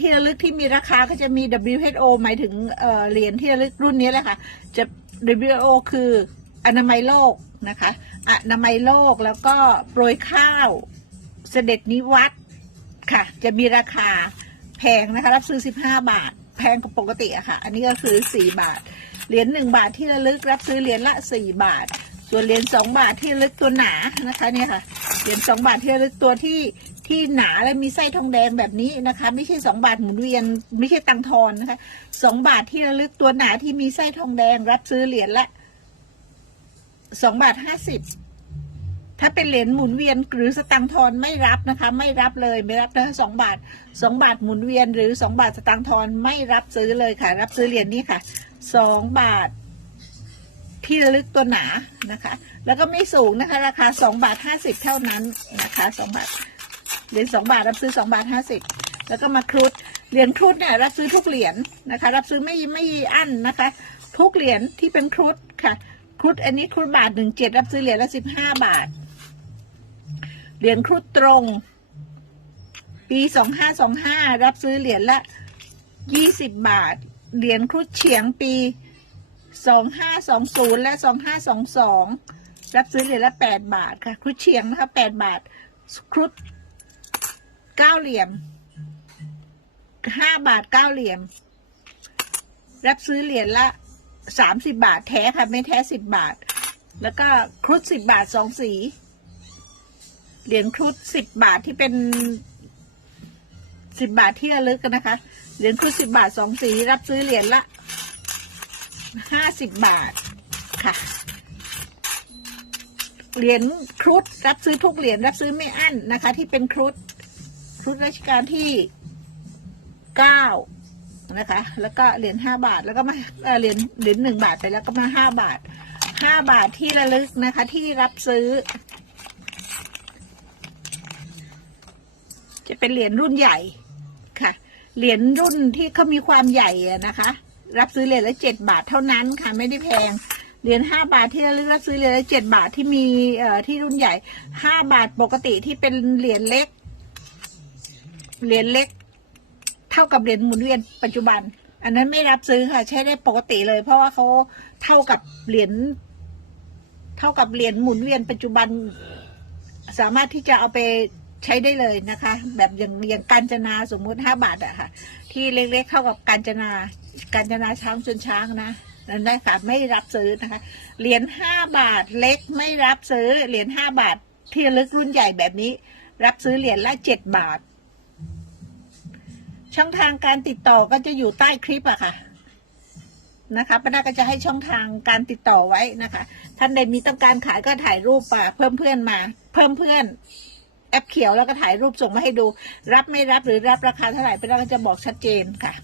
ที่ระลึกที่มีราคาก็จะมี WHO หมายถึงเหรียญที่ระลึกรุ่นนี้แหละค่ะจะ WHO คืออนามัยโลกนะคะอนามัยโลกแล้วก็โปรยข้าวเสด็จนิวัตค่ะ จะมีราคาแพงนะคะ รับซื้อ 15 บาท แพงกว่าปกติอะค่ะ อันนี้ก็คือ 4 บาท เหรียญ1บาทที่ระลึกรับซื้อเหรียญละ 4 บาท ส่วนเหรียญ2บาทที่ระลึกตัวหนานะคะเนี่ยค่ะเหรียญ2บาทที่ระลึกตัวที่ ที่หนาและมีไส้ทองแดงแบบนี้นะคะ ไม่ใช่2บาทหมุนเวียนไม่ใช่ตังทอนนะคะ2บาทที่ระลึกตัวหนาที่มีไส้ทองแดงรับซื้อเหรียญละ2บาท50ถ้าเป็นเหรียญหมุนเวียนหรือสตังทอนไม่รับนะคะ ไม่รับเลยไม่รับนะคะสองบาทสองบาทหมุนเวียนหรือสองบาทสตังทอนไม่รับซื้อเลยค่ะ รับซื้อเหรียญนี้ค่ะสองบาทที่ระลึกตัวหนานะคะ แล้วก็ไม่สูงนะคะ ราคาสองบาทห้าสิบเท่านั้นนะคะสองบาท เหรียญสองบาทรับซื้อสองบาทห้าสิบแล้วก็มาครุฑเหรียญครุฑเนี่ยรับซื้อทุกเหรียญนะคะ รับซื้อไม่ไม่อั้นนะคะ ทุกเหรียญที่เป็นครุฑค่ะ ครุฑอันนี้ครุฑบาทหนึ่งเจ็ดรับซื้อเหรียญละสิบห้าบาท เหรียญครุฑตรง ปีสองห้าสองห้ารับซื้อเหรียญละยี่สิบบาท เหรียญครุฑเฉียงปีสองห้าสองศูนย์และสองห้าสองสองรับซื้อเหรียญละแปดบาทค่ะ ครุฑเฉียงนะคะแปดบาท ครุฑ เก้าเหลี่ยมห้าบาทเก้าเหลี่ยม รับซื้อเหรียญละสามสิบาทแท้ค่ะไม่แท้สิบบาท แล้วก็ครุฑสิบบาทสองสี เหรียญครุฑสิบบาทที่เป็นสิบบาทที่ระลึกกันนะคะ เหรียญครุฑสิบบาทสองสี รับซื้อเหรียญละห้าสิบบาทค่ะ เหรียญครุฑรับซื้อทุกเหรียญรับซื้อไม่อั้นนะคะ ที่เป็นครุฑ ครุฑรัชกาลที่เก้านะคะ แล้วก็เหรียญห้าบาท แล้วก็มาเหรียญเหรียญหนึ่งบาทไปแล้วก็มาห้าบาทห้าบาทที่ระลึกนะคะ ที่รับซื้อ จะเป็นเหรียญรุ่นใหญ่ค่ะ เหรียญรุ่นที่เขามีความใหญ่นะคะ รับซื้อเหรียญละเจ็ดบาทเท่านั้นค่ะ ไม่ได้แพงเหรียญห้าบาทที่ระลึกรับซื้อเหรียญละเจ็ดบาทที่มีเอ่อที่รุ่นใหญ่ห้าบาทปกติที่เป็นเหรียญเล็ก เหรียญเล็ก เท่ากับเหรียญหมุนเวียนปัจจุบัน อันนั้นไม่รับซื้อค่ะ ใช้ได้ปกติเลย เพราะว่าเขาเท่ากับเหรียญเท่ากับเหรียญหมุนเวียนปัจจุบัน สามารถที่จะเอาไปใช้ได้เลยนะคะ แบบอย่างอย่างกาญจนาสมมุติห้าบาทอะค่ะ ที่เล็กๆเข้ากับกาญจนา กาญจนาช้างชนช้างนะนั่นได้ค่ะไม่รับซื้อนะคะ เหรียญห้าบาทเล็กไม่รับซื้อเหรียญห้าบาทที่ลึกรุ่นใหญ่แบบนี้ รับซื้อเหรียญละเจ็ดบาท ช่องทางการติดต่อก็จะอยู่ใต้คลิปอะค่ะนะคะป้านาก็จะให้ช่องทางการติดต่อไว้นะคะ ท่านใดมีต้องการขายก็ถ่ายรูปมาเพิ่มเพื่อนมา เพิ่มเพื่อนแอปเขียวแล้วก็ถ่ายรูปส่งมาให้ดู รับไม่รับหรือรับราคาเท่าไหร่ป้านาก็จะบอกชัดเจนค่ะ